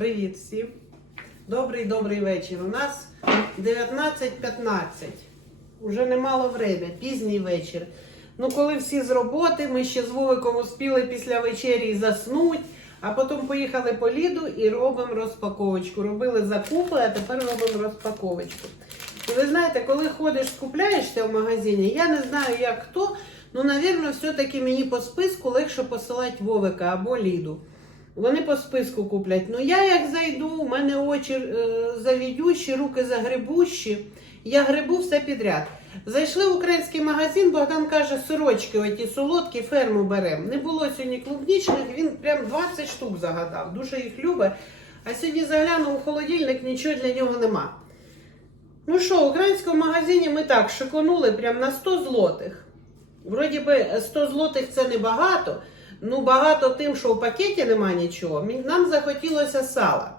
Привіт всім. Добрий добрий вечір. У нас 19.15. Уже немало время, пізній вечір. Ну, коли всі з роботи, ми ще з Вовиком успіли після вечері заснути, а потім поїхали по ліду і робимо розпаковочку. Робили закупи, а тепер робимо розпаковочку. І ви знаєте, коли ходиш, скупляєшся в магазині, я не знаю, як хто, ну, навірно, все-таки мені по списку легше посилати Вовика або Ліду. Вони по списку куплять. Ну я як зайду, у мене очі е, завідющі, руки загребущі. Я грибу все підряд. Зайшли в український магазин, Богдан каже, сирочки, оті солодкі, ферму беремо. Не було сьогодні клубнічних, він прям 20 штук загадав. Дуже їх любить. А сьогодні заглянув у холодильник, нічого для нього нема. Ну що, в українському магазині ми так шиконули прям на 100 злотих. Вроді би 100 злотих це небагато. Ну, багато тим, що в пакеті нема нічого. Нам захотілося сала.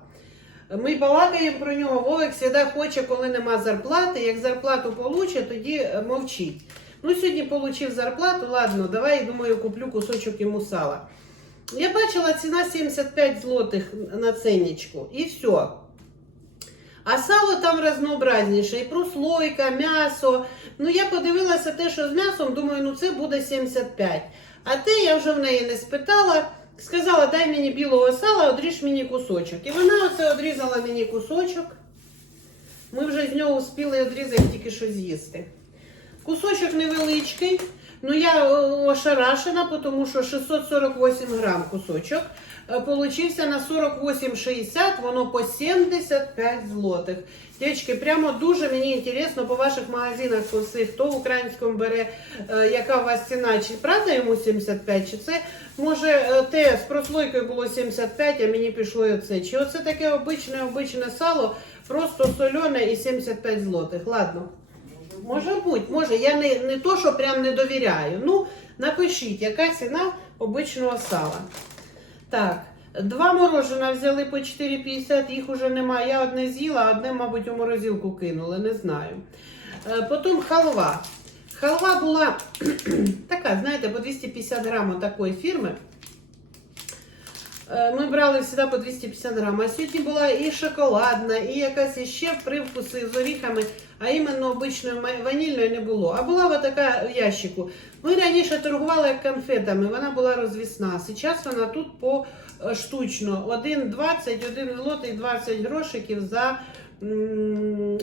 Ми балакаємо про нього. Вовик завжди хоче, коли нема зарплати. Як зарплату получить, тоді е, мовчить. Ну, сьогодні отримав зарплату, ладно, давай, думаю, куплю кусочок йому сала. Я бачила ціна 75 злотих на ценничку. І все. А сало там разнообразніше, і прослойка, м'ясо. Ну, я подивилася те, що з м'ясом, думаю, ну це буде 75. А те я вже в неї не спитала. Сказала, дай мені білого сала, одріж мені кусочок. І вона оце одрізала мені кусочок. Ми вже з нього успіли відрізати тільки що з'їсти. Кусочок невеличкий. Ну я ошарашена, тому що 648 грам кусочок. Получився на 48,60, воно по 75 злотих. Дівчатки, прямо дуже мені інтересно по ваших магазинах, хто в українському бере, е, яка у вас ціна, чи правда йому 75, чи це може е, те з прослойкою було 75, а мені пішло і оце. Чи оце таке обичне, обичне сало, просто солене і 75 злотих. Ладно. Може бути, може. Я не, не то, що прям не довіряю. Ну, напишіть, яка ціна обичного сала. Так, два морожена взяли по 4,50, їх уже немає. Я одне з'їла, одне, мабуть, у морозилку кинули, не знаю. Е, Потім халва. Халва була така, знаєте, по 250 грамів такої фірми. Е, Ми брали завжди по 250 грам. А сьогодні була і шоколадна, і якась іще привкуси з оріхами, а іменно обичної ванільної не було. А була ось така в ящику. Ми раніше торгували конфетами, вона була розвісна. Зараз вона тут по е, штучно. 1,20, 1 злотий 20 грошиків за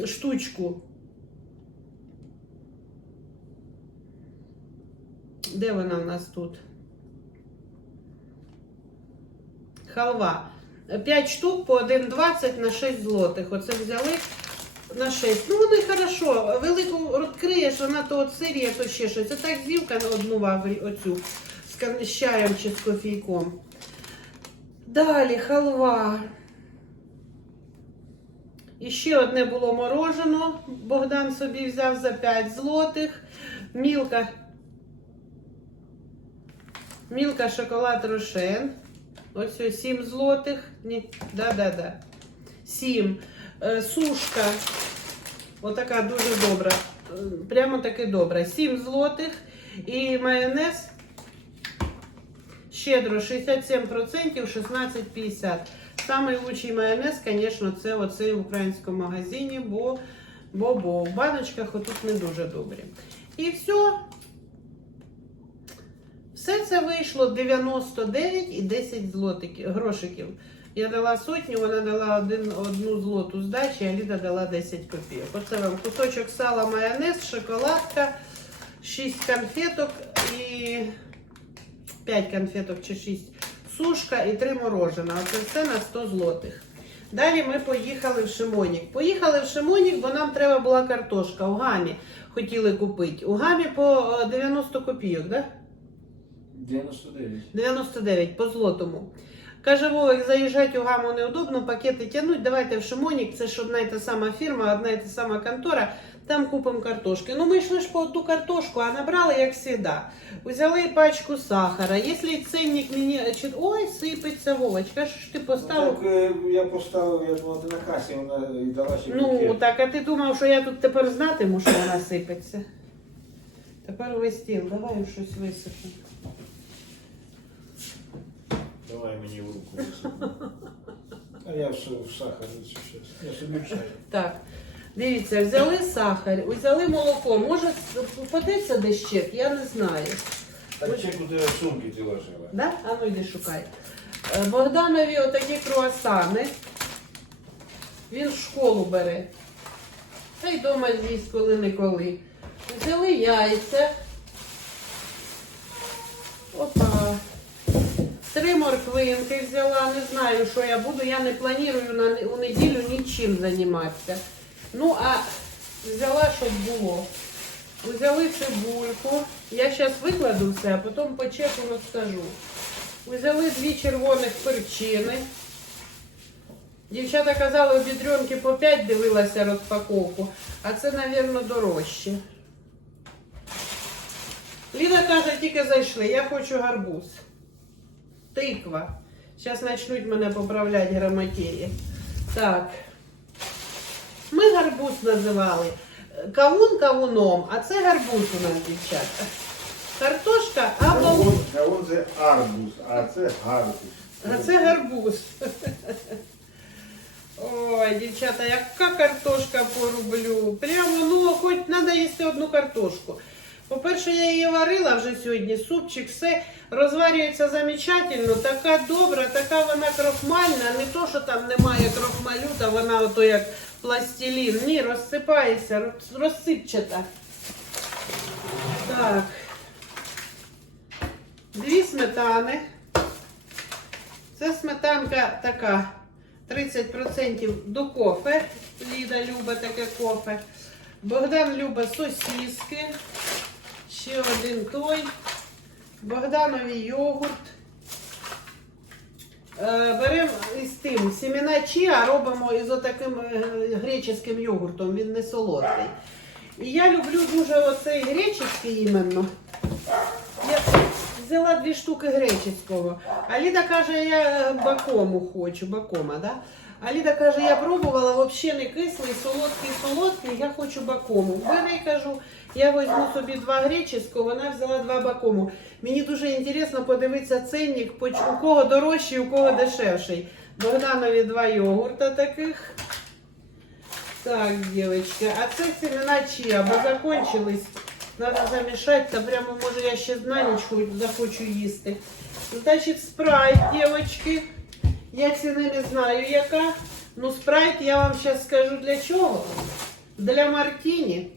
штучку. Де вона в нас тут? Халва. 5 штук по 1,20 на 6 злотих. Оце взяли на 6. Ну, вони хорошо. Велику відкриєш, вона то от сирія, то ще щось. Це так зівка на одну вафель, оцю з, чаєм чи з кофійком. Далі халва. І ще одне було морожено. Богдан собі взяв за 5 злотих. Мілка. Мілка шоколад Рошен. Ось 7 злотих. Ні, да-да-да. 7. Е, сушка. Отака дуже добра. Е, Прямо таки добра. 7 злотих. І майонез. Щедро 67%, 16,50. Самий лучший майонез, звісно, це оцей в українському магазині, бо, бо, бо в баночках отут не дуже добрі. І все. Все це вийшло 99 і 10 злотиків, грошиків. Я дала сотню, вона дала один, одну злоту здачі, а Ліда дала 10 копійок. Оце вам кусочок сала, майонез, шоколадка, 6 конфеток і 5 конфеток чи 6 сушка і 3 морожена. Оце все на 100 злотих. Далі ми поїхали в Шимонік. Поїхали в Шимонік, бо нам треба була картошка. У гамі хотіли купити. У гамі по е, 90 копійок, так? Да? 99. 99 по злотому. Каже, Вовик, заїжджати у гаму неудобно, пакети тягнуть. Давайте в Шимонік, це ж одна і та сама фірма, одна і та сама контора. Там купимо картошки. Ну, ми йшли ж по одну картошку, а набрали, як завжди. Взяли пачку сахара. Якщо ценник мені... Ой, сипеться, Вовочка, що ж ти поставив? Так, е, я поставив, я думав, ти на касі, вона і дала ще Ну, букет. так, а ти думав, що я тут тепер знатиму, що вона сипеться. Тепер весь стіл, давай щось висипемо. Давай мені в руку. А я в, в сахар. Я ж люблю чай. Так. Дивіться, взяли сахар, взяли молоко. Може, попадеться десь чек, я не знаю. Так чек у тебе в сумки ти ложила. Да? А ну йди шукай. Е, Богданові отакі круасани. Він в школу бере. Та й вдома з'їсть коли-неколи. Взяли яйця. Опа. Три морквинки взяла, не знаю, що я буду. Я не планую на, у неділю нічим займатися. Ну, а взяла, щоб було. Взяли цибульку. Я зараз викладу все, а потім по чеку розкажу. Взяли дві червоних перчини. Дівчата казали, у бідрюнки по 5 дивилася розпаковку, а це, мабуть, дорожче. Ліна каже, тільки зайшли, я хочу гарбуз. Тиква. Зараз почнуть мене поправляти грамотеї. Так. Ми гарбуз називали. Кавун кавуном, а це гарбуз у нас, дівчата. Картошка або. Кавун, це арбуз, а це гарбуз. А це гарбуз. Ой, дівчата, яка картошка по рублю. Прямо, ну, хоч треба їсти одну картошку. По-перше, я її варила вже сьогодні, супчик, все розварюється замечательно, така добра, така вона крохмальна, не то, що там немає крохмалю, та вона ото як пластилін. Ні, розсипається, розсипчата. Так. Дві сметани. Це сметанка така 30% до кофе. Ліда любить таке кофе. Богдан любить сосиски. Ще один той. Богданові йогурт. Е, Беремо із тим семена чіа, робимо із отаким е, греческим йогуртом, він не солодкий. І я люблю дуже оцей греческий іменно. Я взяла дві штуки греческого. А Ліда каже, я бакому хочу, бакома, да? А каже, я пробувала, взагалі не кислий, солодкий, солодкий, я хочу бакому. Бери, кажу, я візьму собі два греческого, вона взяла два бакому. Мені дуже інтересно подивитися ценник, поч- у кого дорожчий, у кого дешевший. Богданові два йогурта таких. Так, девочки, а це семена чия, бо закончились. Надо замішати, та прямо може я ще на ніч захочу їсти. Значить, спрайт, девочки. Я ціни не знаю яка. Ну, спрайт я вам зараз скажу для чого. Для Мартіні.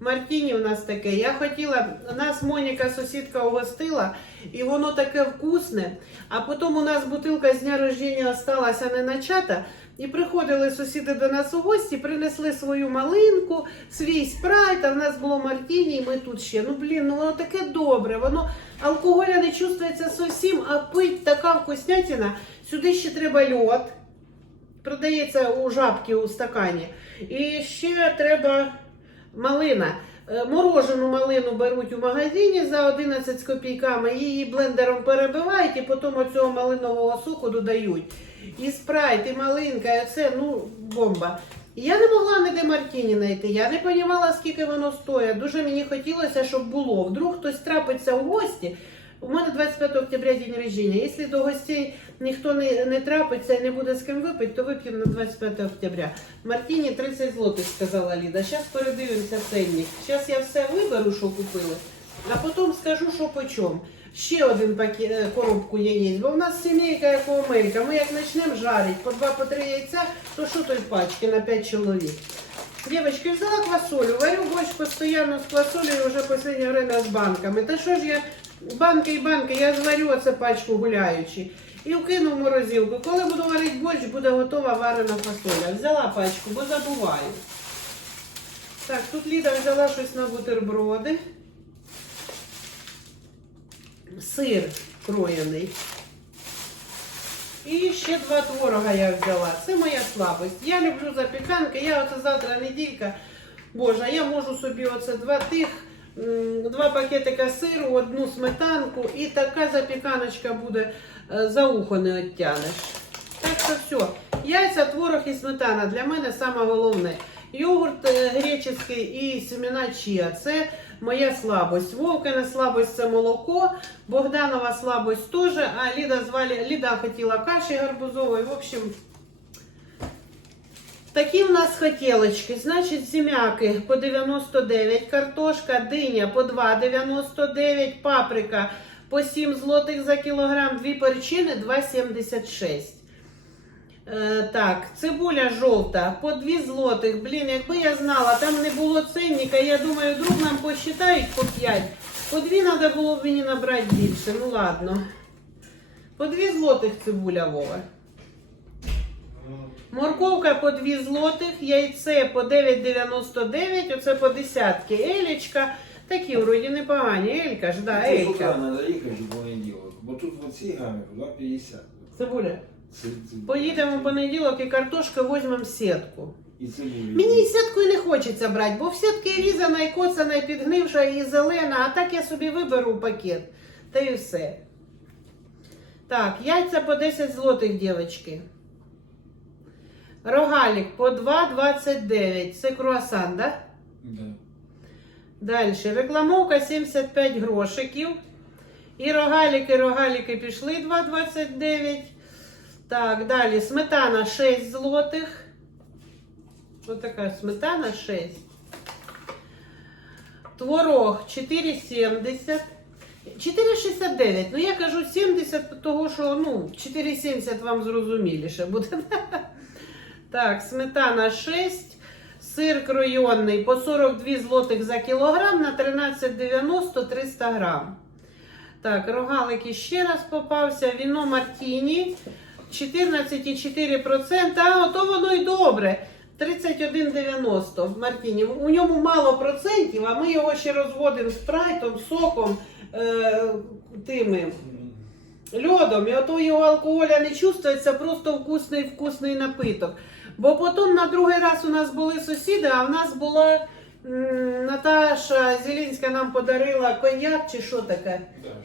Мартіні у нас таке. Я хотіла, нас Моніка сусідка угостила, і воно таке вкусне. А потім у нас бутилка з дня рождення осталася не начата. І приходили сусіди до нас у гості, принесли свою малинку, свій спрайт, а в нас було Мартіні, і ми тут ще. Ну блін, ну воно таке добре. Воно алкоголя не чувствується зовсім, а пить така вкуснятина. Сюди ще треба льод. Продається у жабки у стакані. І ще треба малина. Е, Морожену малину беруть у магазині за 11 з копійками, її блендером перебивають і потім оцього малинового соку додають. І спрайт, і малинка, і це ну бомба. Я не могла ніде Мартіні знайти. Я не розуміла, скільки воно стоїть. Дуже мені хотілося, щоб було. Вдруг хтось трапиться у гості. У мене 25 октября день рождения. Якщо до гостей ніхто не, не трапиться і не буде з ким випити, то вип'ємо на 25 октября. Мартіні 30 злотих, сказала Ліда. Зараз передивимося ценник. Зараз я все виберу, що купили, а потім скажу, що по чому. Ще один пакет, коробку яєць, бо в нас сімейка, як у Америка. Ми як почнемо жарити по 2-3 яйця, то що той пачки на 5 чоловік? Девочки, взяла квасолю, варю борщ постоянно з квасолею вже последнее время з банками. Та що ж я, банки і банки, я зварю оце пачку гуляючи. І вкину в морозилку. Коли буду варити борщ, буде готова варена фасоля. Взяла пачку, бо забуваю. Так, тут Ліда взяла щось на бутерброди. Сир кроєний. І ще два творога я взяла. Це моя слабость. Я люблю запіканки. Я оце завтра неділька. Боже, я можу собі оце два тих, два пакетика сиру, одну сметанку і така запіканочка буде за ухо не оттянеш. Так що все. Яйця, творог і сметана для мене саме головне. Йогурт е, греческий і семена чия. Це моя слабость. Вовкина слабость це молоко, Богданова слабость теж, а Ліда звали, Ліда хотіла каші гарбузової. В общем, Такі в нас хотілочки. Значить, зім'яки по 99, картошка, диня по 2,99, паприка по 7 злотих за кілограм, дві перчини 2,76. Е, так, цибуля жовта по 2 злотих. Блін, якби я знала, там не було ценника, я думаю, друг нам посчитають по 5. По 2 треба було б мені набрати більше. Ну ладно. По 2 злотих цибуля Вова. Морковка по 2 злотих, яйце по 9,99, оце по десятки. Елічка, такі вроді непогані. Елька ж, да, Це утра Елька. треба їхати в понеділок, бо тут в цій гамі 2,50. Цибуля. Це- це- Поїдемо в понеділок і картошка візьмемо сітку. І цибулі. Мені і сітку і не хочеться брати, бо в сітки різана, і коцана, і підгнивша, і зелена, а так я собі виберу пакет. Та і все. Так, яйця по 10 злотих, дівчатки. Рогалік по 2,29. Це круасан, да? Да. Далі. Рекламовка 75 грошиків. І рогаліки, рогаліки пішли 2,29. Так, далі. Сметана 6 злотих. Ось така сметана 6. Творог 4,70. 4,69. Ну я кажу 70, того що ну, 4,70 вам зрозуміліше буде. Так, сметана 6. Сир кройонний по 42 злотих за кілограм на 13,90 300 грам. Так, рогалики ще раз попався. Віно Мартіні 14,4%. А, ото воно й добре. 31,90 в Мартіні. У ньому мало процентів, а ми його ще розводимо спрайтом, соком, е, тими льодом. І ото його алкоголя не чувствується, просто вкусний вкусний напиток. Бо потім на другий раз у нас були сусіди, а в нас була м, Наташа Зелінська нам подарила коньяк чи що таке.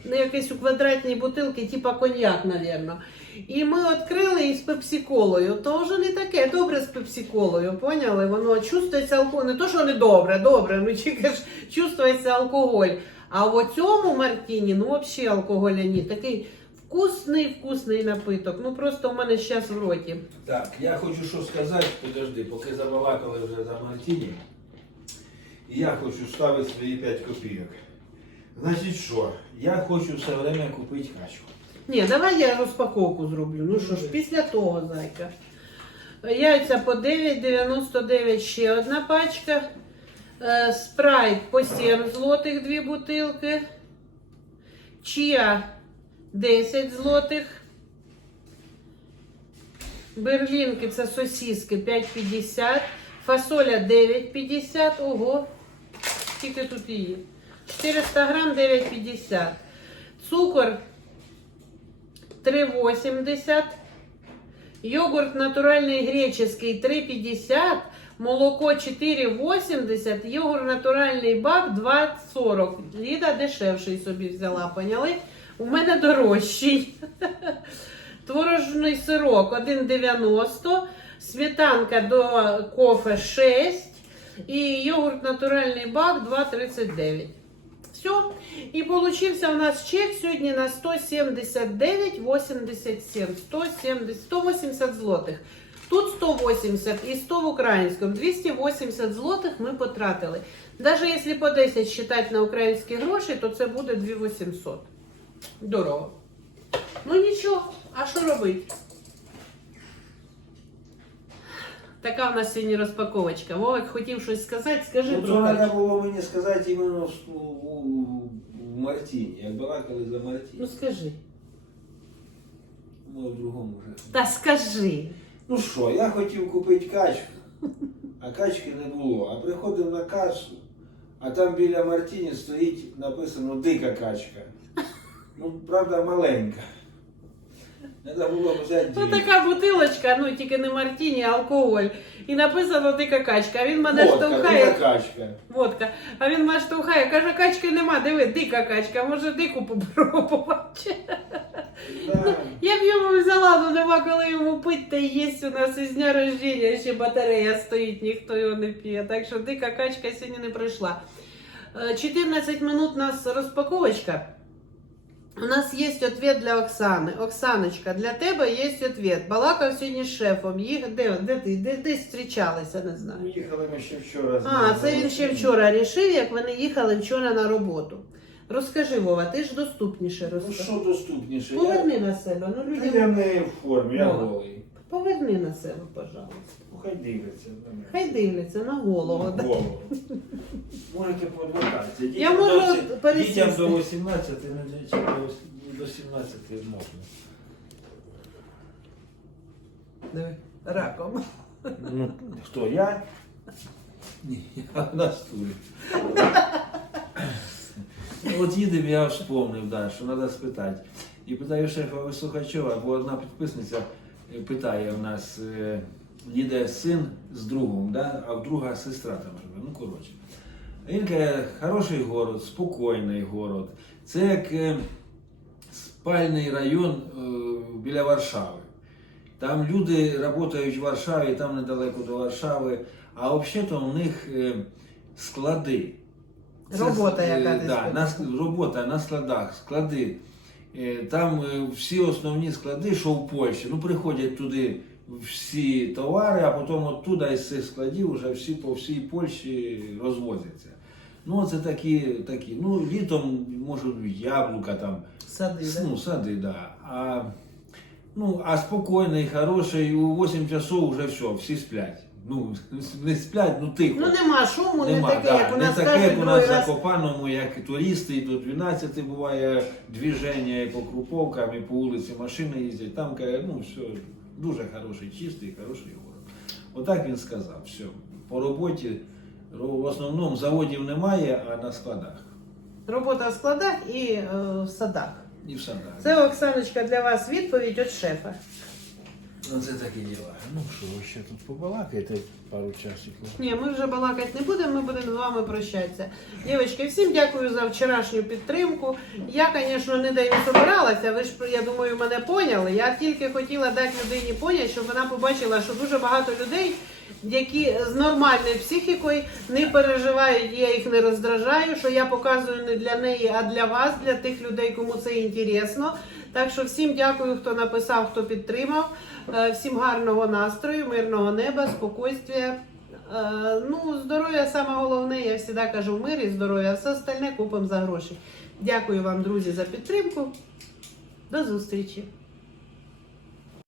Ну, якесь у квадратній бутилці, типа коньяк, напевно. І ми відкрили із пепсиколою. То вже не таке добре з пепсиколою, поняли? Воно чувствується алкоголь. Не то, що не добре, добре, ну тільки ж чувствується алкоголь. А в цьому Мартіні, ну взагалі алкоголя ні. Такий вкусний, вкусний напиток. Ну просто в мене зараз в роті. Так, я хочу що сказати, подожди, поки забалакали вже за Мартіні. Я хочу ставити свої 5 копійок. Значить що, я хочу все время купити качку. Ні, давай я розпаковку зроблю. Ну що ж, після того, зайка. Яйця по 9,99 ще одна пачка. Е, Спрайт по 7 злотих дві бутилки. Чия 10 злотих. Берлінки це сосіски 5,50. Фасоля 9,50. Ого. Скільки тут її? 400 грам 9,50. Цукор 3,80. Йогурт натуральний греческий 3,50. Молоко 4,80. Йогурт натуральний бак 2,40. Ліда дешевший собі взяла, поняли? У мене дорожчий. Творожний сирок 1,90. Сметанка до кофе 6. І йогурт натуральний бак 2,39. Все. І получився у нас чек сьогодні на 179,87. 170, 180 злотих. Тут 180 і 100 в українському. 280 злотих ми потратили. Навіть якщо по 10 считати на українські гроші, то це буде 2800. Дорого. Ну нічого, а що робити? Така в нас сьогодні розпаковочка. Вовик хотів щось сказати, скажи Ну, про то качку. треба було мені сказати іменно в, у, в Мартіні. Як балакали за Мартіні. Ну скажи. Ми в другому вже. Та скажи. Ну що, я хотів купити качку, а качки не було. А приходив на касу, а там біля Мартіні стоїть написано дика качка. Ну, правда, маленька. Треба було взяти Ну дві. така бутилочка, ну тільки не мартіні, а алкоголь. І написано дика качка. А він мене Водка, штовхає. дика качка. Водка. А він мене штовхає, каже, качки нема, диви, дика качка, може дику попробувати. Да. Я б йому взяла, ну нема коли йому пить, та є у нас із дня рождення, ще батарея стоїть, ніхто його не п'є. Так що дика качка сьогодні не прийшла. Е, 14 минут у нас розпаковочка. У нас є відповідь для Оксани. Оксаночка, для тебе є відповідь. Балакав сьогодні з шефом. Їх де, де ти? Де, десь зустрічалися, не знаю. Їхали ми ще вчора. А, це він ще вчора рішив, як вони їхали вчора на роботу. Розкажи, Вова, ти ж доступніше Ну що доступніше? Поверни на себе, ну люди... Та я не в формі, я голий. Поверни на себе, пожалуйста. Ну, хай дивляться. на мене. Хай дивляться на голову. да. Голову. Можете подвертатися. Дітям Я можу пересісти. Дітям до 18, не чи до- до 17 можна. Диви, раком. Ну, хто, я? Ні, я на стулі. Ну, От їдемо, я вспомнив, да, що треба спитати. І питаю шефа Висухачова, бо одна підписниця питає у нас, е, їде син з другом, да, а в друга сестра там живе. Ну, коротше. Він каже, хороший город, спокійний город. Це як е, спальний район е, біля Варшави. Там люди працюють в Варшаві, там недалеко до Варшави, а взагалі-то у них склади. Робота, е, яка да, на, робота на складах, склади. Е, Там е, всі основні склади, що в Польщі, ну приходять туди всі товари, а потім оттуда із цих складів вже всі по всій Польщі розвозяться. Ну, це такі, такі. Ну, літом можуть яблука там, Сади, да? ну, сади, да. А, ну, а спокійний, хороший, у 8 часов вже все, всі сплять. Ну, не сплять, ну тихо. Ну нема шуму, Нема, не таке, да, як у не таке, як у нас в раз. Закопаному, як туристи, і до 12 буває движення і по Круповкам, і по вулиці машини їздять. Там каже, ну все, дуже хороший, чистий, хороший город. Отак він сказав. Все. По роботі в основному заводів немає, а на складах Робота в складах і е, в садах. і в садах. Це, Оксаночка, для вас відповідь від шефа. Ну, це такі діла. Ну що, ви ще тут побалакайте пару часиків. Ні, ми вже балакати не будемо, ми будемо з вами прощатися. Дівчатки, всім дякую за вчорашню підтримку. Я, звісно, не даю собиралася, ви ж, я думаю, мене поняли. Я тільки хотіла дати людині поняти, щоб вона побачила, що дуже багато людей, які з нормальною психікою не переживають, я їх не роздражаю, що я показую не для неї, а для вас, для тих людей, кому це інтересно. Так що всім дякую, хто написав, хто підтримав. Е, Всім гарного настрою, мирного неба, спокійствия. Е, Ну, здоров'я саме головне, я завжди кажу, мир і здоров'я, все остальне купимо за гроші. Дякую вам, друзі, за підтримку. До зустрічі!